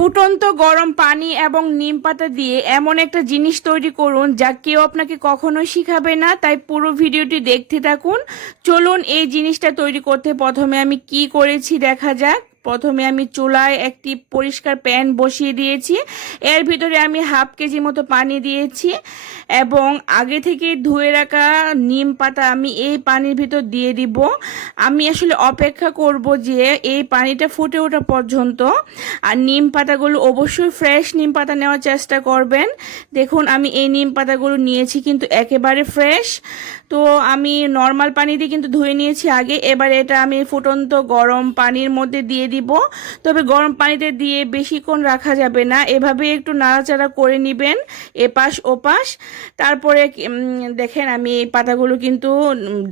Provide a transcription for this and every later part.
ফুটন্ত গরম পানি এবং নিম পাতা দিয়ে এমন একটা জিনিস তৈরি করুন যা কেউ আপনাকে কখনো শিখাবে না। তাই পুরো ভিডিওটি দেখতে থাকুন। চলুন এই জিনিসটা তৈরি করতে প্রথমে আমি কি করেছি দেখা যাক। প্রথমে আমি চুলায় একটি পরিষ্কার প্যান বসিয়ে দিয়েছি। এর ভিতরে আমি হাফ কেজি মতো পানি দিয়েছি এবং আগে থেকে ধুয়ে রাখা নিম পাতা আমি এই পানির ভিতর দিয়ে দিব। আমি আসলে অপেক্ষা করব যে এই পানিটা ফুটে ওঠা পর্যন্ত। আর নিম পাতাগুলো অবশ্যই ফ্রেশ নিম পাতা নেওয়ার চেষ্টা করবেন। দেখুন, আমি এই নিম পাতাগুলো নিয়েছি কিন্তু একেবারে ফ্রেশ। তো আমি নর্মাল পানি দিয়ে কিন্তু ধুয়ে নিয়েছি আগে। এবার এটা আমি ফুটন্ত গরম পানির মধ্যে দিয়ে দিব। তবে গরম পানিতে দিয়ে বেশিক্ষণ রাখা যাবে না। এভাবে একটু নাড়াচাড়া করে নেবেন এপাশ ওপাশ। তারপরে দেখেন আমি এই পাতাগুলো কিন্তু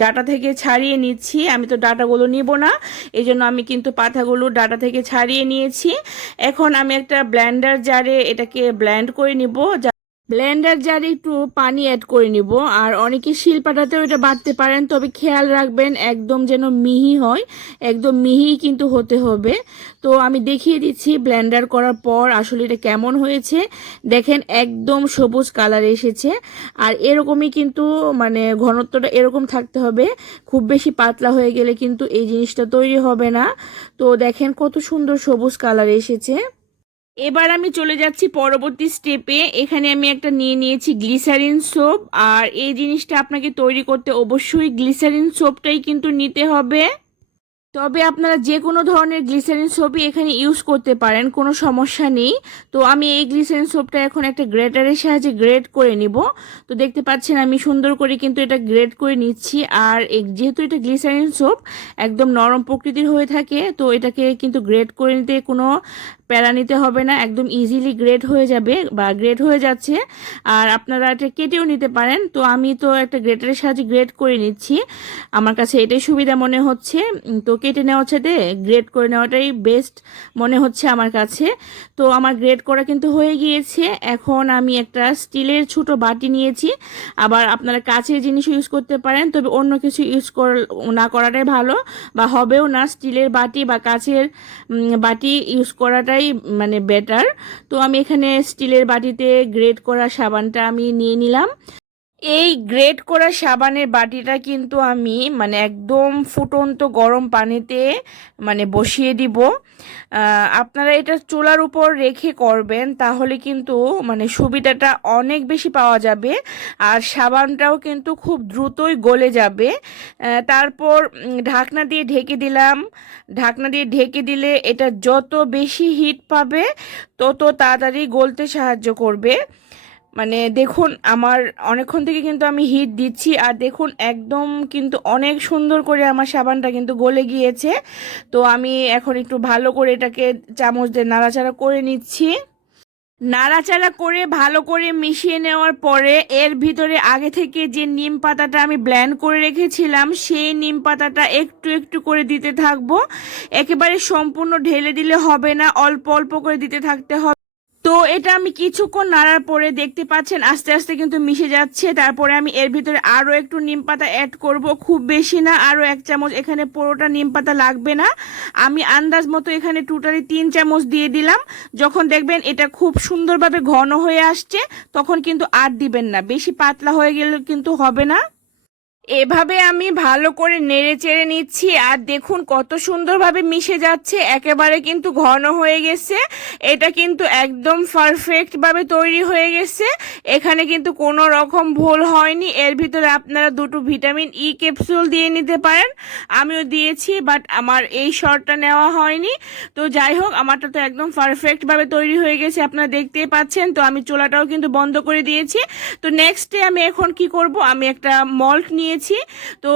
ডাটা থেকে ছাড়িয়ে নিচ্ছি। আমি তো ডাটাগুলো নিব না এই জন্য আমি কিন্তু পাতাগুলো ডাটা থেকে ছাড়িয়ে নিয়েছি। এখন আমি একটা ব্ল্যান্ডার জারে এটাকে ব্ল্যান্ড করে নিব ব্লেন্ডার জারে একটু পানি অ্যাড করে নিব। আর অনেকে শিলপাটাতেও এটা বাটতে পারেন, তবে খেয়াল রাখবেন একদম যেন মিহি হয়, একদম মিহি কিন্তু হতে হবে। তো আমি দেখিয়ে দিচ্ছি ব্লেন্ডার করার পর আসলে এটা কেমন হয়েছে। দেখেন একদম সবুজ কালার এসেছে। আর এরকমই কিন্তু মানে ঘনত্বটা এরকম থাকতে হবে। খুব বেশি পাতলা হয়ে গেলে কিন্তু এই জিনিসটা তৈরি হবে না। তো দেখেন কত সুন্দর সবুজ কালার এসেছে। এবার আমি চলে যাচ্ছি পরবর্তী স্টেপে এখানে আমি একটা নিয়ে নিয়েছি গ্লিসারিন সোপ আর এই জিনিসটা আপনাকে তৈরি করতে অবশ্যই গ্লিসারিন সোপটাই কিন্তু নিতে হবে। তবে আপনারা যে কোনো ধরনের গ্লিসারিন সোপই এখানে ইউজ করতে পারেন, কোনো সমস্যা নেই। তো আমি এই গ্লিসারিন সোপটা এখন একটা গ্রেটারের সাহায্যে গ্রেড করে নিব। তো দেখতে পাচ্ছেন আমি সুন্দর করে কিন্তু এটা গ্রেড করে নিচ্ছি। আর যেহেতু এটা গ্লিসারিন সোপ, একদম নরম প্রকৃতির হয়ে থাকে, তো এটাকে কিন্তু গ্রেড করে নিতে কোনো প্যারা নিতে হবে না। একদম ইজিলি গ্রেড হয়ে যাবে বা গ্রেড হয়ে যাচ্ছে। আর আপনারা এটা কেটেও নিতে পারেন। তো আমি তো একটা গ্রেটারের সাহায্যে গ্রেড করে নিচ্ছি। আমার কাছে এটাই সুবিধা মনে হচ্ছে। তো কেটে নেওয়ার সাথে গ্রেড করে নেওয়াটাই বেস্ট মনে হচ্ছে আমার কাছে। তো আমার গ্রেড করা কিন্তু হয়ে গিয়েছে। এখন আমি একটা স্টিলের ছোট বাটি নিয়েছি। আবার আপনারা কাছের জিনিস ইউজ করতে পারেন, তবে অন্য কিছু ইউজ না করাটাই ভালো বা হবেও না। স্টিলের বাটি বা কাছের বাটি ইউজ করাটাই মানে বেটার তো আমি এখানে স্টিলের বাটিতে গ্রেড করা সাবানটা আমি নিয়ে নিলাম। এই গ্রেড করা সাবানের বাটিটা কিন্তু আমি মানে একদম ফুটন্ত গরম পানিতে মানে বসিয়ে দিব। আপনারা এটা চুলার উপর রেখে করবেন, তাহলে কিন্তু মানে সুবিধাটা অনেক বেশি পাওয়া যাবে। আর সাবানটাও কিন্তু খুব দ্রুতই গলে যাবে। তারপর ঢাকনা দিয়ে ঢেকে দিলাম। ঢাকনা দিয়ে ঢেকে দিলে এটা যত বেশি হিট পাবে, তত তাড়াতাড়ি গলতে সাহায্য করবে। মানে দেখুন, আমার অনেকক্ষণ থেকে কিন্তু আমি হিট দিচ্ছি আর দেখুন, একদম কিন্তু অনেক সুন্দর করে আমার সাবানটা কিন্তু গলে গিয়েছে। তো আমি এখন একটু ভালো করে এটাকে চামচ দিয়ে নাড়াচাড়া করে নিচ্ছি। নাড়াচাড়া করে ভালো করে মিশিয়ে নেওয়ার পরে এর ভিতরে আগে থেকে যে নিম পাতাটা আমি ব্ল্যান্ড করে রেখেছিলাম, সেই নিম পাতাটা একটু একটু করে দিতে থাকব। একেবারে সম্পূর্ণ ঢেলে দিলে হবে না, অল্প অল্প করে দিতে থাকতে হবে। তো এটা আমি কিছুক্ষণ নাড়ার পরে দেখতে পাচ্ছেন, আস্তে আস্তে কিন্তু মিশে যাচ্ছে। তারপরে আমি এর ভিতরে আরও একটু নিম পাতা অ্যাড করব, খুব বেশি না, আরও এক চামচ। এখানে পুরোটা নিম পাতা লাগবে না। আমি আন্দাজ মতো এখানে টোটালি তিন চামচ দিয়ে দিলাম। যখন দেখবেন এটা খুব সুন্দরভাবে ঘন হয়ে আসছে, তখন কিন্তু আর দিবেন না। বেশি পাতলা হয়ে গেলে কিন্তু হবে না। এভাবে আমি ভালো করে নেড়ে চেড়ে নিচ্ছি, আর দেখুন কত সুন্দরভাবে মিশে যাচ্ছে, একেবারে কিন্তু ঘন হয়ে গেছে। এটা কিন্তু একদম পারফেক্টভাবে তৈরি হয়ে গেছে। এখানে কিন্তু কোনো রকম ভুল হয়নি। এর ভিতরে আপনারা দুটো ভিটামিন ই ক্যাপসুল দিয়ে নিতে পারেন। আমিও দিয়েছি বাট আমার এই শর্টটা নেওয়া হয়নি। তো যাই হোক, আমারটা তো একদম পারফেক্টভাবে তৈরি হয়ে গেছে, আপনারা দেখতেই পাচ্ছেন। তো আমি চোলাটাও কিন্তু বন্ধ করে দিয়েছি। তো নেক্সট আমি এখন কি করব? আমি একটা মল্ট নিয়েছি তো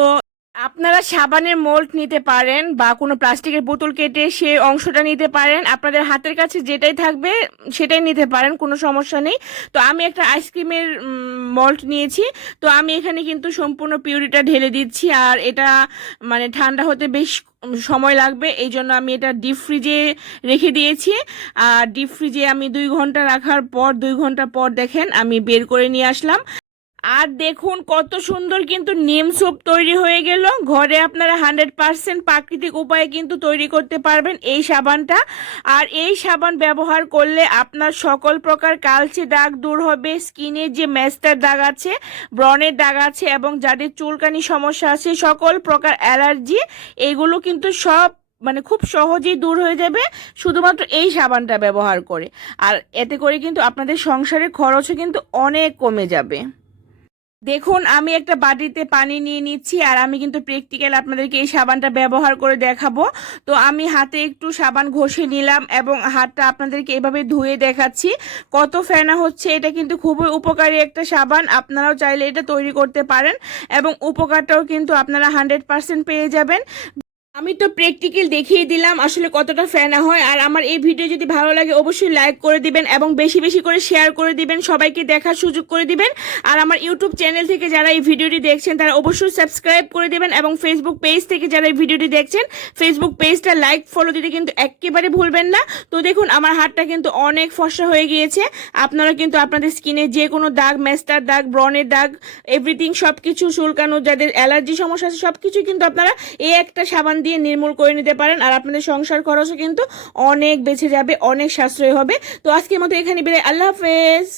আপনারা সাবানের মোল্ড নিতে পারেন বা কোনো প্লাস্টিকের বোতল কেটে সে অংশটা নিতে পারেন। আপনাদের হাতের কাছে যেটাই থাকবে সেটাই নিতে পারেন, কোনো সমস্যা নেই। তো আমি একটা আইসক্রিমের মল্ট নিয়েছি। তো আমি এখানে কিন্তু সম্পূর্ণ পিউরিটা ঢেলে দিচ্ছি আর এটা মানে ঠান্ডা হতে বেশ সময় লাগবে। এই জন্য আমি এটা ডিপ ফ্রিজে রেখে দিয়েছি। আর ডিপ ফ্রিজে আমি দুই ঘণ্টা রাখার পর, দুই ঘণ্টা পর দেখেন আমি বের করে নিয়ে আসলাম। আর দেখুন কত সুন্দর কিন্তু নিম স্যুপ তৈরি হয়ে গেল। ঘরে আপনারা হান্ড্রেড পার্সেন্ট প্রাকৃতিক উপায়ে কিন্তু তৈরি করতে পারবেন এই সাবানটা। আর এই সাবান ব্যবহার করলে আপনার সকল প্রকার কালচে দাগ দূর হবে স্কিনের যে ম্যাস্টার দাগ আছে ব্রণের দাগ আছে এবং যাদের চুলকানি সমস্যা আছে, সকল প্রকার অ্যালার্জি, এগুলো কিন্তু সব মানে খুব সহজেই দূর হয়ে যাবে শুধুমাত্র এই সাবানটা ব্যবহার করে। আর এতে করে কিন্তু আপনাদের সংসারের খরচও কিন্তু অনেক কমে যাবে। দেখুন, আমি একটা বাটিতে পানি নিয়ে নিচ্ছি আর আমি কিন্তু প্র্যাকটিক্যাল আপনাদেরকে এই সাবানটা ব্যবহার করে দেখাবো। তো আমি হাতে একটু সাবান ঘষে নিলাম এবং হাতটা আপনাদেরকে এভাবে ধুয়ে দেখাচ্ছি। কত ফেনা হচ্ছে, এটা কিন্তু খুবই উপকারী একটা সাবান। আপনারাও চাইলে এটা তৈরি করতে পারেন এবং উপকারটাও কিন্তু আপনারা হান্ড্রেড পেয়ে যাবেন। আমি তো প্র্যাকটিক্যাল দেখিয়ে দিলাম আসলে কতটা ফেনা হয়। আর আমার এই ভিডিও যদি ভালো লাগে অবশ্যই লাইক করে দিবেন এবং বেশি বেশি করে শেয়ার করে দিবেন, সবাইকে দেখার সুযোগ করে দিবেন। আর আমার ইউটিউব চ্যানেল থেকে যারা এই ভিডিওটি দেখছেন, তারা অবশ্যই সাবস্ক্রাইব করে দিবেন এবং ফেসবুক পেজ থেকে যারা এই ভিডিওটি দেখছেন ফেসবুক পেজটা লাইক ফলো দিতে কিন্তু একেবারে ভুলবেন না। তো দেখুন, আমার হাতটা কিন্তু অনেক ফর্সা হয়ে গিয়েছে। আপনারা কিন্তু আপনাদের স্কিনে যে কোনো দাগ ম্যাস্টার দাগ ব্রনের দাগ এভরিথিং সব কিছু চুলকানো, যাদের অ্যালার্জি সমস্যা আছে সব কিছু কিন্তু আপনারা এই একটা সাবান দিয়ে নির্মূল করে নিতে পারেন আর আপনাদের সংসার খরচও কিন্তু অনেক বেঁচে যাবে, অনেক সাশ্রয় হবে। তো আজকের মতো এখানে বেড়ে আল্লাহ হাফেজ।